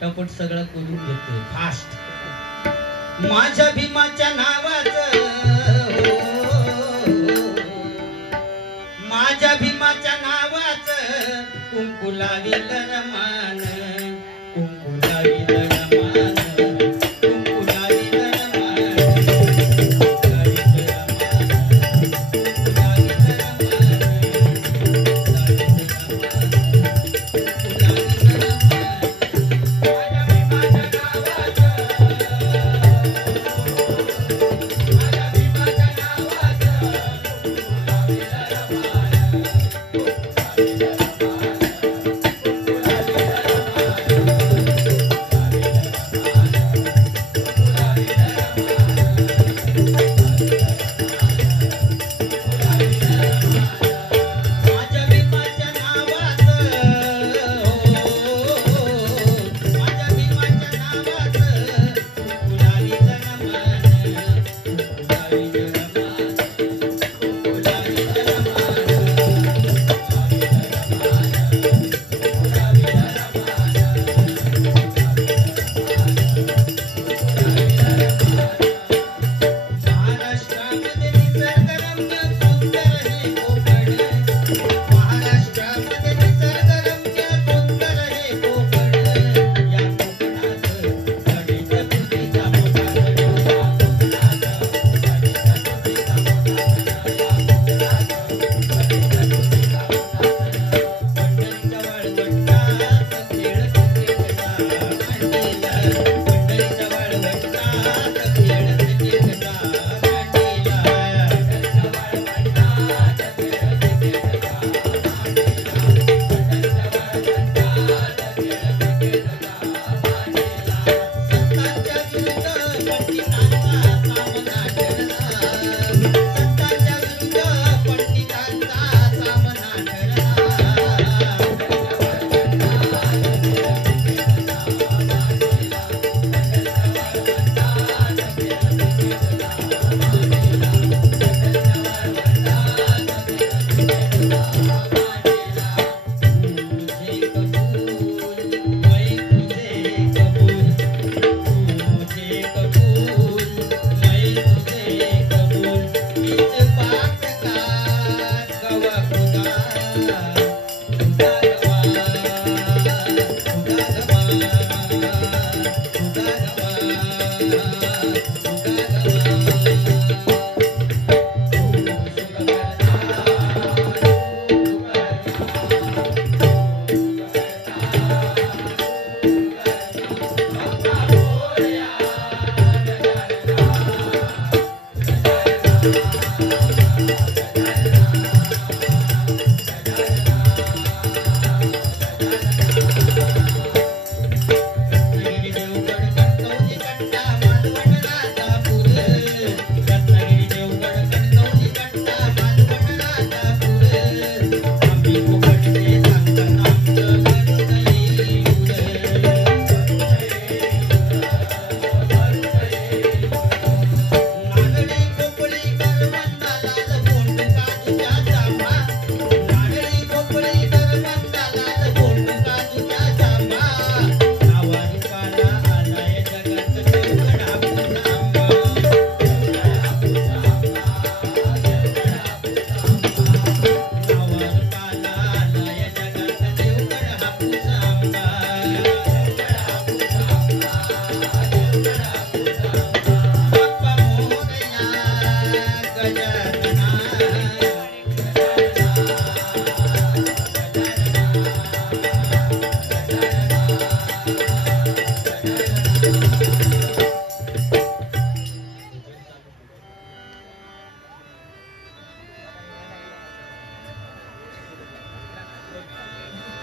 पटापट सगळं करून घेतोय फास्ट. माझ्या भीमाच्या नावाचं माझ्या भीमाच्या नावाचं कुंकू लावील रमान कुंकू लावील रमान कुंकू लावील रमान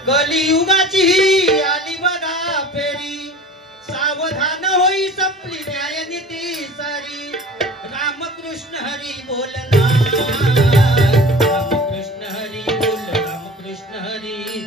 कलियुगाची ही आली बघा फेरी सावधान होई संपली न्याय नीती सारी रामकृष्ण हरी बोलना रामकृष्ण हरी बोल रामकृष्ण हरी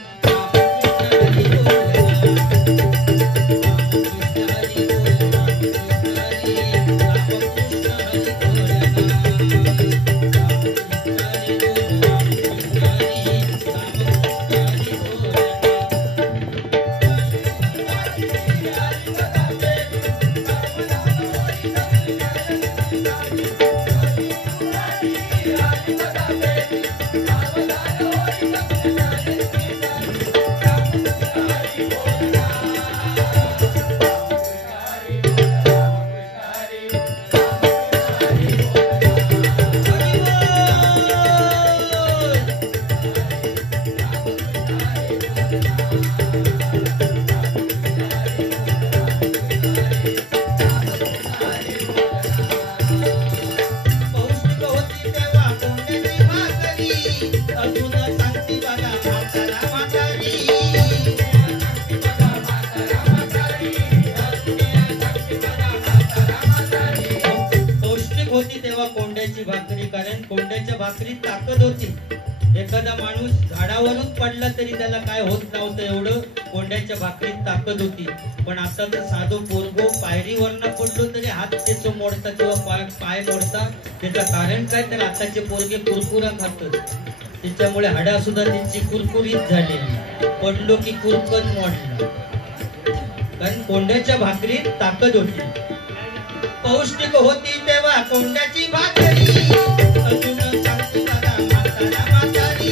भाकरी, कारण कोंड्याच्या भाकरीत ताकद होती. एखादा माणूस झाडावरून पडला तरी त्याला काय होत नव्हतं, एवढं कोंड्याच्या भाकरीत ताकद होती. पण आता तर साधो पोरगो पायरीवरनं पडलो तरी हात त्याचं मोडता किंवा पाय मोडता. त्याचं कारण काय, तर आताचे पोरगे कुरकुरा खातात, त्याच्यामुळे हाडा सुद्धा त्यांची कुरकुरीत झालेली. पडलो की कुरकन मोडला, कारण कोंड्याच्या भाकरीत ताकद होती. पौष्टिक होती तेव्हा कोंड्याची भाकरी, अजून सांगते मला म्हातारा म्हातारी.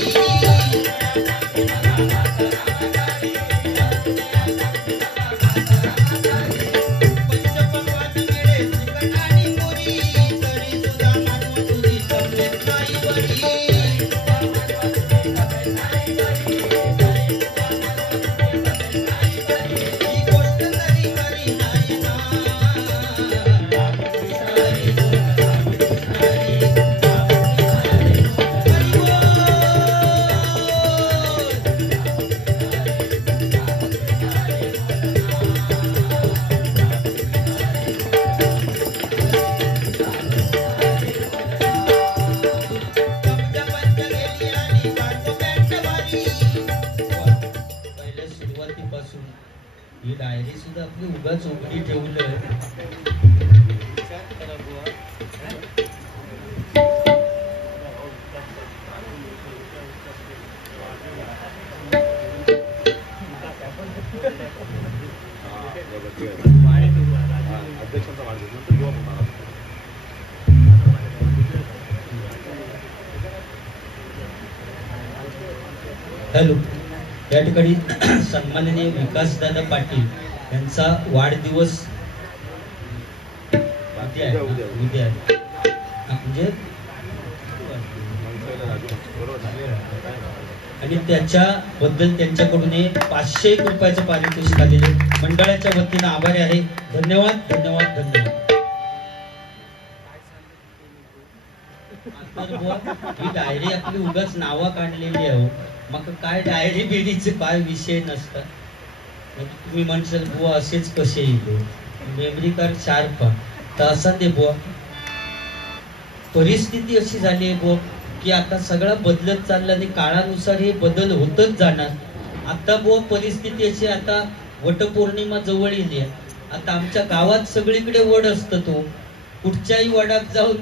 पंचपक्वान्न मिळे श्रीखंड आणि पुरी, तरी सुद्धा मानवतुरी तब्येत नाही बरी. ही गोष्ट तरी खरी नाही ना. ही डायरी सुद्धा आपली उगाच उघडी ठेवलं. हॅलो, या ठिकाणी सन्माननीय विकासदादा पाटील यांचा वाढदिवस उद्या म्हणजे, आणि त्याच्याबद्दल त्यांच्याकडून 500 रुपयाचं पारितोषिक आलेले मंडळाच्या वतीनं आभारी आहे. धन्यवाद धन्यवाद धन्यवाद. ही डायरी आपली उगाच नावा काढलेली आहे. मग काय डायरी बिडीचे काय विषय नसतात. तुम्ही म्हणशाल बुवा असेच कसे येईल, मेमरी कार्ड शार्प तर असा दे बुवा. परिस्थिती अशी झाली आहे बुवा की आता सगळं बदलत चाललं आणि काळानुसार हे बदल होतच जाणार. आता बुवा परिस्थिती अशी, आता वटपौर्णिमा जवळ येईल. आता आमच्या गावात सगळीकडे वड असतं, तो कुठच्याही वडात जाऊन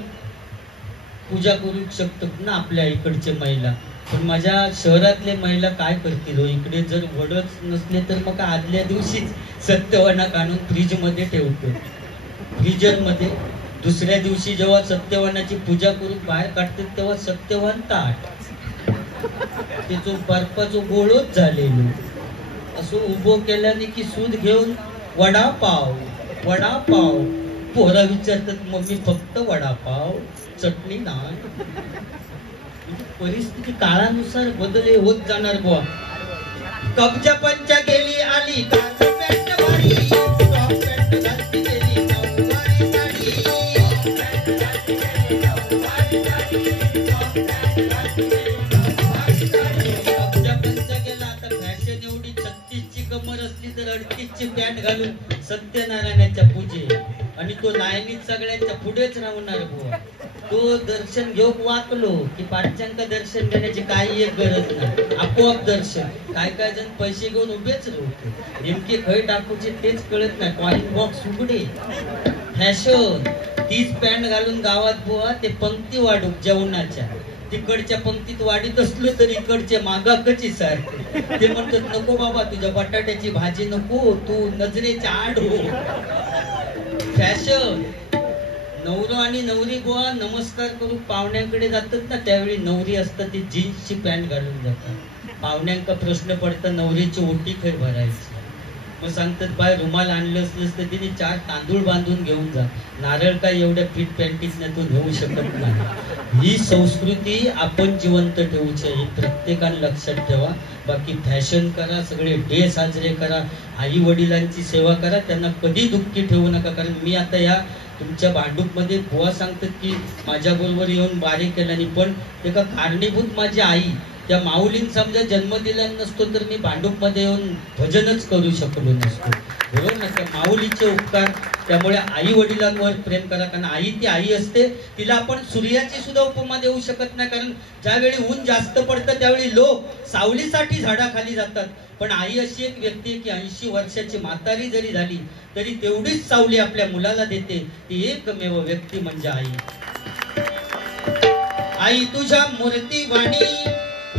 पूजा करू शकतात ना आपल्या इकडचे महिला. पण माझ्या शहरातले महिला काय करतील, इकडे जर वडच नसले तर मग आदल्या दिवशीच सत्यवाना काढून फ्रीज मध्ये ठेवतो, फ्रीजर मध्ये. दुसऱ्या दिवशी जेव्हा सत्यवानाची पूजा करून बाहेर काढतात तेव्हा सत्यवान ताट त्याचं बर्फाचं गोळच झालेलो असं उभं केल्याने की सूद घेऊन वडापाव वडापाव. पोरा विचारतात मम्मी फक्त वडापाव, चटणी नाही. परिस्थिती काळानुसार बदल होत जाणार बुवा. कब्जा पंचा गेली आली पॅन्ट घालून सत्यनारायणाच्या पूजे, आणि तो नायनीत सगळ्यांच्या पुढेच राहणार बुवा. तो दर्शन घेऊन वाकलो की पाठ्यांका दर्शन घेण्याची काही एक गरज नाही, आपोआप दर्शन. काय काय जण पैसे घेऊन उभेच राहतो, नेमके खय टाकूचे तेच कळत नाही. कॉइन बॉक्स उघडे, फॅशन. तीच पॅन्ट घालून गावात बुवा ते पंक्ती वाढू जेवणाच्या. तिकडच्या पंक्तीत वाढीत असलो तर इकडचे मागाकची सारखे ते म्हणतात नको बाबा तुझ्या बटाट्याची भाजी नको तू नजरेच्या आड हो. फॅशन. नवरा आणि नवरी गोवा नमस्कार करू पाहुण्यांकडे जातात ना त्यावेळी नवरी असतात ती जीन्सची पॅन्ट घालून जातात. पाहुण्यांका प्रश्न पडता नवरीची ओटी खैर भरायची. मग सांगतात बाय रुमाल आणलं असलंस तर तिने 4 तांदूळ बांधून घेऊन जा. नारळ काय एवढ्या फिट पॅन्टीत तू नेऊ शकत नाही. ही संस्कृती आपण जिवंत ठेवूची हे प्रत्येकाने लक्षात ठेवा. बाकी फॅशन करा सगळे डे साजरे करा आई वडिलांची सेवा करा त्यांना कधी दुःखी ठेवू नका. कारण मी आता या तुमच्या भांडूपमध्ये बुवा सांगतात की माझ्याबरोबर येऊन बारीक केल्याने पण त्याला कारणीभूत माझी आई. त्या माऊलीन समजा जन्म दिला नसतो तर मी भांडूपमध्ये येऊन भजनच करू शकलो नसतो. बरोबर ना. त्या माऊलीचे उपकार. त्यामुळे आई वडिलांवर प्रेम करा कारण आई ती आई असते. तिला आपण सूर्याची सुद्धा उपमा देऊ शकत नाही कारण ज्यावेळी ऊन जास्त पडतं त्यावेळी लोक सावलीसाठी झाडाखाली जातात. पण आई अशी एक व्यक्ती आहे की 80 वर्षाची म्हातारी जरी झाली तरी तेवढीच सावली आपल्या मुलाला देते. ती एकमेव व्यक्ती म्हणजे आई. आई तुझ्या मूर्ती वाणी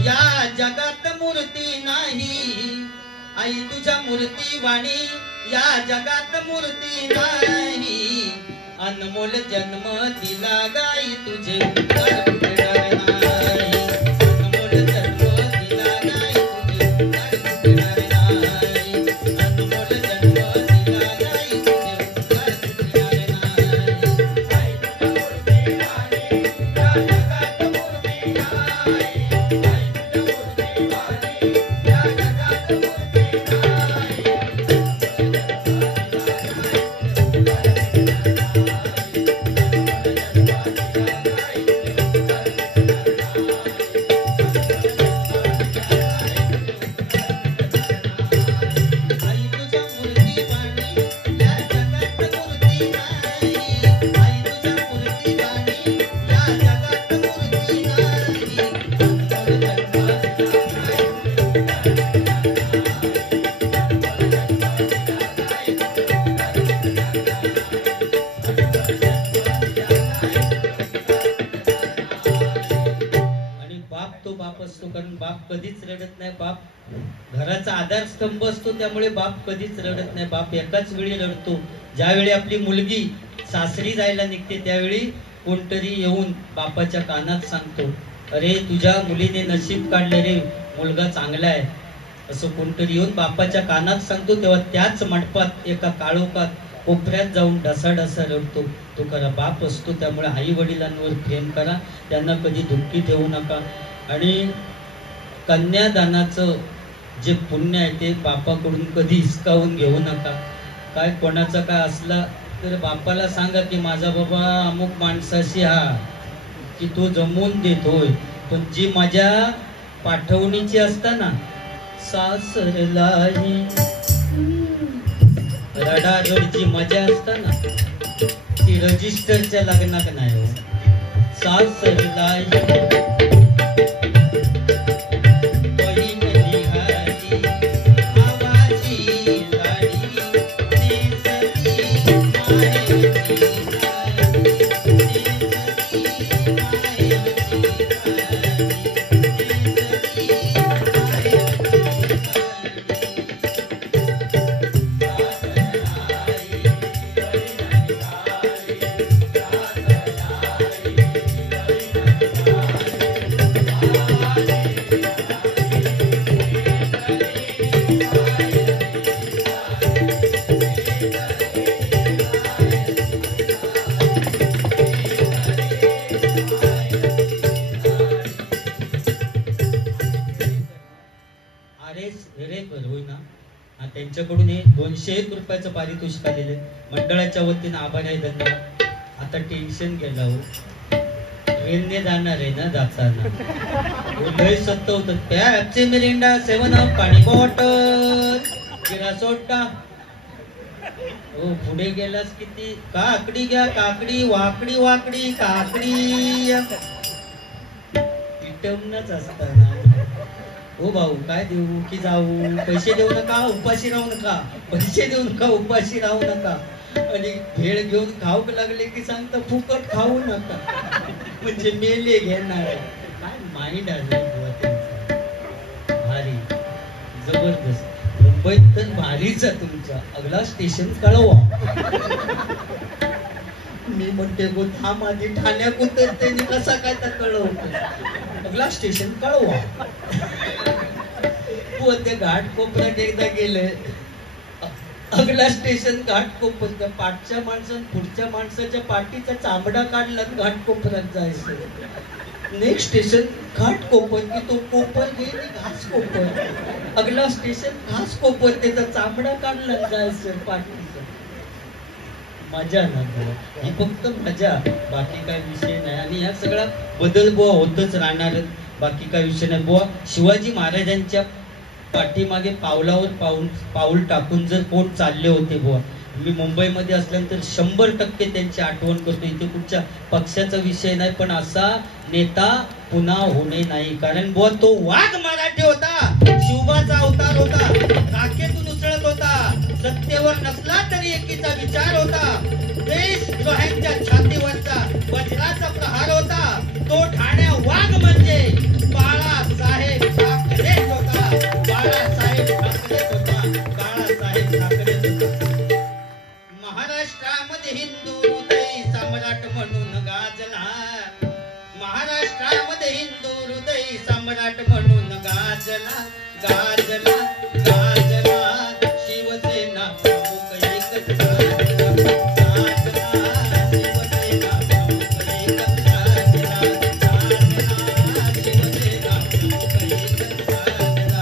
या जगात मूर्ती नाही. आई तुझ्या मूर्ती वाणी या जगात मूर्ती नाही. अनमोल जन्म दिला गाई तुझे नाही. अनमोल जन्म दिला गाई तुझे नाही. अनमोल जन्म दिला गाई तुझे कधीच रडत नाही. बाप घराचा आधारस्तंभ असतो त्यामुळे बाप कधीच रडत नाही. बाप एकाच वेळी रडतो ज्यावेळी आपली मुलगी सासरी जायला निघते त्यावेळी कोणतरी येऊन बापाच्या कानात सांगतो अरे तुझ्या मुलीने नशीब काढलं रे मुलगा चांगला आहे असं कोणतरी येऊन बापाच्या कानात सांगतो. तेव्हा त्याच मंडपात एका काळोखात कोपऱ्यात जाऊन ढसाढसा रडतो. तो खरा बाप असतो. त्यामुळे आई वडिलांवर प्रेम करा त्यांना कधी दुःखी ठेवू नका. आणि कन्यादानाचं जे पुण्य आहे ते बापाकडून कधी हिसकावून घेऊ नका. काय कोणाचा काय असला तर बापाला सांगा की माझा बाबा अमुक माणसाशी हा की तो जमवून देतोय. पण जी माझ्या पाठवणीची असता ना सासरलाही रडारडची मजा असता ना ती रजिस्टरच्या लग्नात नाही हो. सासरलाही त्यांच्याकडून हे 201 रुपयाचं पारितोषिक आलेलं आहे. मंडळाच्या वतीनं आभार आहे. धन्यवाद. आता टेन्शन गेला हो. ट्रेनने जाणार आहे ना जाताना लय सत्त होत. पॅपची मिरिंडा 7 अप पाणी बॉटल जिरा सोडा हो. पुढे गेलास किती काकडी घ्या काकडी वाकडी वाकडी काकडी इटमनच असताना हो भाऊ काय देऊ की जाऊ पैसे देऊ नका उपाशी राहू नका. पैसे देऊ नका उपाशी राहू नका. आणि भेळ घेऊन खाऊक लागले की सांगता फुकट खाऊ नका म्हणजे मेले घेणार काय माइंड आहे बुवा त्यांचा, भारी जबरदस्त. मुंबईत तर भारीच आहे तुमचा. अगला स्टेशन कळवा. मी म्हणते गो थांब आधी ठाण्यात उतरते नि कसा काय तर कळवतो. अगला स्टेशन कळवा. तू ते घाट कोपऱ्यात एकदा गेले, अगला स्टेशन घाटकोपर. त्या पाठच्या माणसानं पुढच्या माणसाच्या पाठीचा चामडा काढला घाट कोपऱ्यात जायचं. नेक्स्ट स्टेशन घाटकोपर की तो कोपर गेली घास कोपर. अगला स्टेशन घास कोपर, त्याचा चामडा काढला जायचं पाठीचा. मजा ना बुवा, ही फक्त मजा, बाकी काय विषय नाही. आणि या सगळा बदल बुवा होतच राहणार, बाकी काय विषय नाही बुवा. शिवाजी महाराजांच्या पाठीमागे पावलावर पाऊल टाकून जर कोण चालले होते बुवा, मी मुंबईमध्ये असल्यानंतर 100% त्यांची आठवण करतो. इथे कुठच्या पक्षाचा विषय नाही, पण असा नेता पुन्हा होणे नाही. कारण बुवा तो वाघ मराठी होता, शिवबाचा अवतार होता, राखेतून उसळत होता, सत्तेवर नसला तरी एकीचा विचार होता, देशद्रोह्यांच्या छातीवरचा वज्राचा प्रहार होता. तो ठाण्या वाघ म्हणजे बाळासाहेब ठाकरेच होता. बाळासाहेब ठाकरेच होता. बाळासाहेब ठाकरेच होता. महाराष्ट्रामध्ये हिंदू हृदय सम्राट म्हणून गाजला. महाराष्ट्रामध्ये हिंदू हृदय सम्राट म्हणून गाजला. गाजला गाजला शिवसेना प्रमुख एकच गाजला. गाजला शिवसेना प्रमुख एकच गाजला. गाजला शिवसेना प्रमुख एकच गाजला.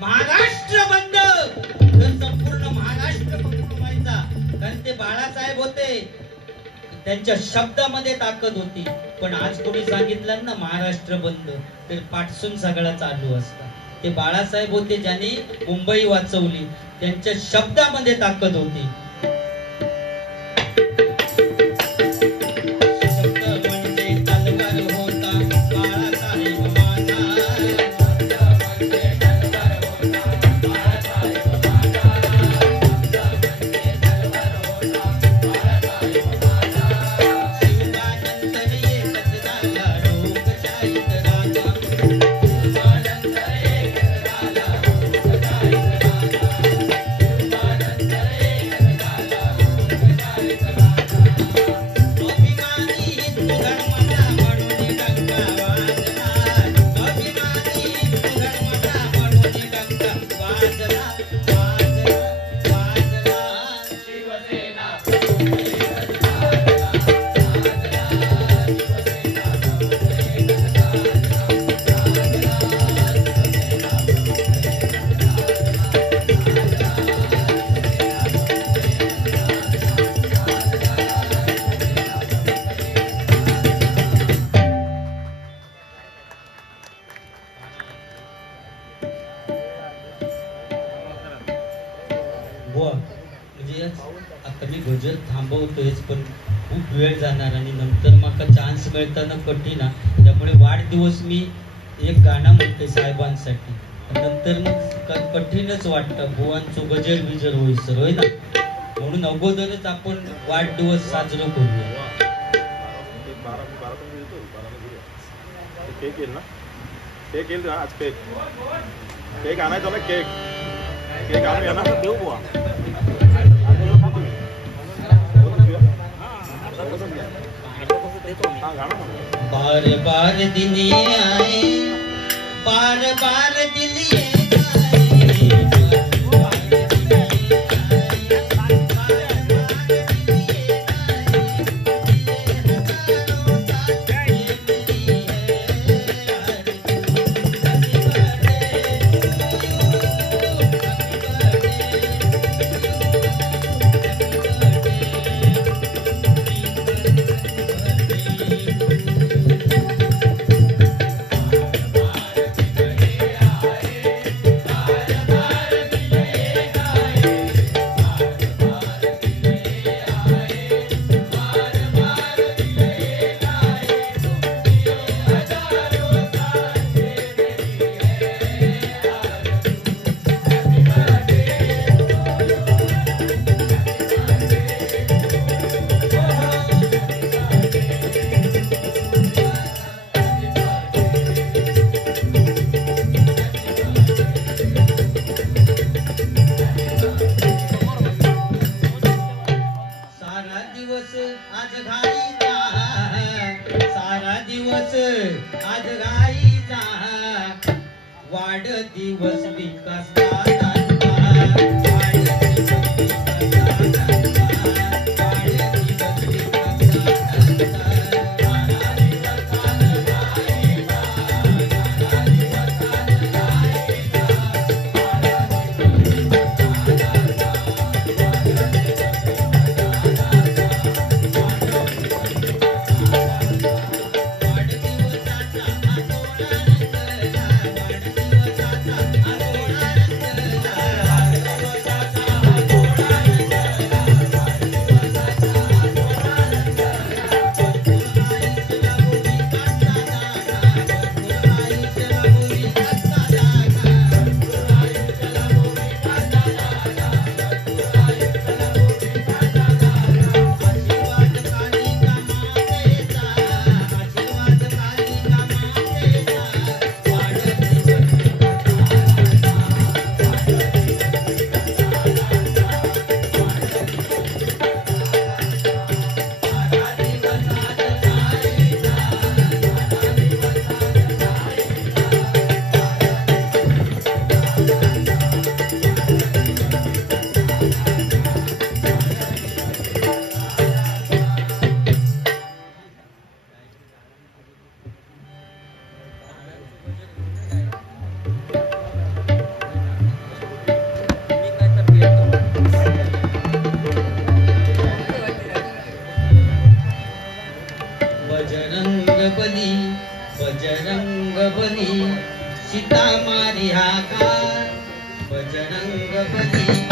महाराष्ट्र बंद, तर संपूर्ण महाराष्ट्र बंद व्हायचा. कारण ते बाळासाहेब होते, त्यांच्या शब्दामध्ये ताकद होती. पण आज कोणी सांगितलं ना महाराष्ट्र बंद, तर पाठसून सगळा चालू असता. ते बाळासाहेब होते ज्यांनी मुंबई वाचवली, त्यांच्या शब्दामध्ये ताकद होती. आता मी भजन थांबवतोयच, पण खूप वेळ जाणार आणि नंतर मला चान्स मिळताना कठीण आहे. त्यामुळे वाढदिवस मी एक गाणं म्हणते साहेबांसाठी, नंतर मग कठीणच वाटतं बुवांचो गजर बिजर होईसर, होय ना. म्हणून अगोदरच आपण वाढदिवस साजरा करूया. केक येईल ना, केक येईल आज. केक आणायचा ना, केक आणूया ना. देऊ बुवा. बार बार दिन ये आए, बार बार दिल ये वाढदिवस विकास बजरंग बली सीता मारी हाकार बजरंग बली।